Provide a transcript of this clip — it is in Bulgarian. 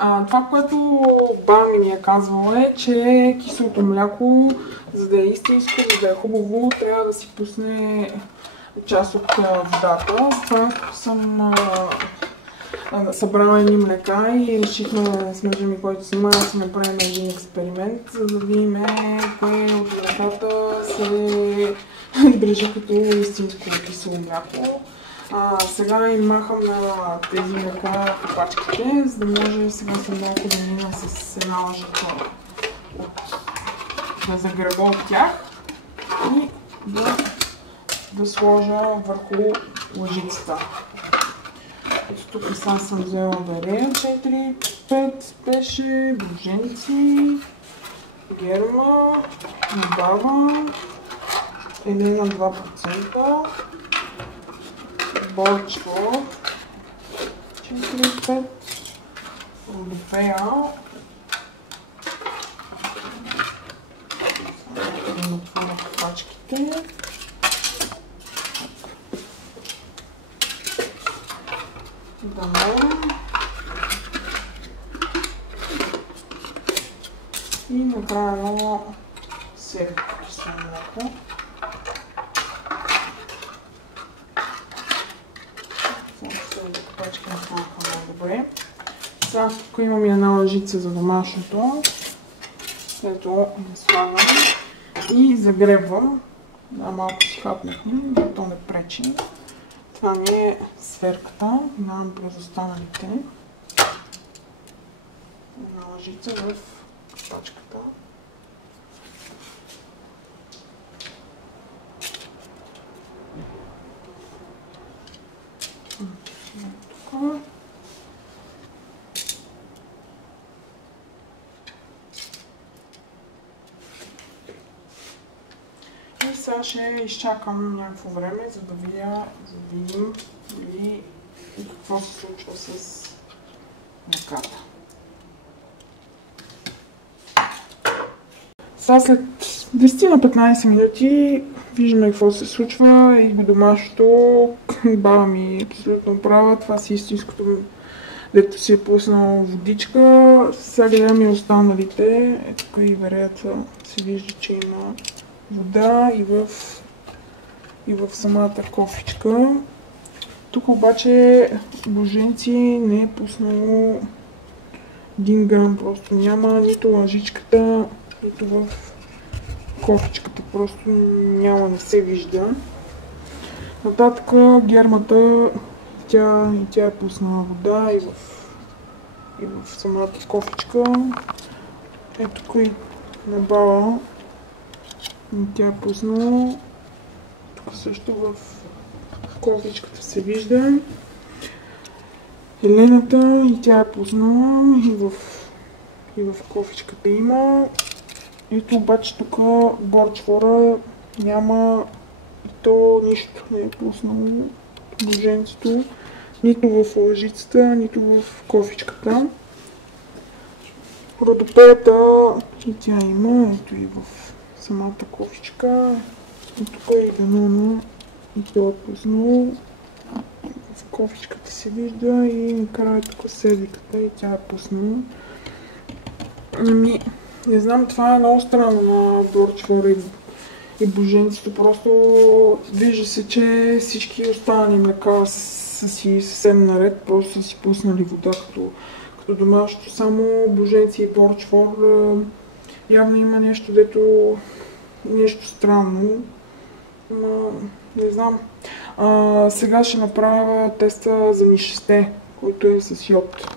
Това, което баба ми е казвала е, че киселото мляко, за да е истинско, за да е хубаво, трябва да си пусне част от водата. Затова съм събрала едни млека и решихме с мъжа ми, който снима, да си направим един експеримент, за да видим кое от млеката се държи като истинско кисело мляко. Сега им махам на тези млека в пачките, за да може сега след малко да мина с една лъжица да загреба от тях и да сложа върху лъжицата. Тук съм взела дарея 4-5 пеше, буженци, герма, набава, елена 2%, борчво 4-5, родопея, да отворя пачките. И накрая едно серко кисело мляко. Следващата пачка направиха много добре. Сега тук имам една лъжица за домашното. Ето я слагам и загребвам. Малко си хапнахме, но то не пречи. Това ми е сферката. Давам през останалите. Една лъжица в пачката. Тук. И сега ще изчакам някакво време, за да видим дали и какво се случва с млеката. Сега след 10 на 15 минути виждаме какво се случва и го домашното. Баба ми е абсолютно права. Това си истинското, дето си е пуснал водичка. Сега гледам и останалите. Ето тук и вероятно се вижда, че има вода и в самата кофичка. Тук обаче буженци не е пуснало 1 грам. Просто няма нито лъжичката, нито в кофичката. Просто няма, не се вижда. Нататък гермата, тя е пуснала вода и в самата кофичка. Ето тук и на баба. Тя е пуснала. Тук също в кофичката се вижда. Елената и тя е пуснала и в кофичката има. Ето обаче тук борчвора няма и то нищо не е пуснало буженцето. Нито в лъжицата, нито в кофичката. Родопеята и тя има, ето и в самата кофичка. И тук е данона и то е пуснало. В кофичката се вижда и накрая тук седиката и тя е пуснала. Не знам, това е много странно на борчвора и буженцето. Просто вижда се, че всички останали млека са си съвсем наред. Просто са си пуснали вода като домашното. Само буженци и борчвор явно има нещо, нещо странно. Но не знам. Сега ще направя теста за мишесте, който е с йод.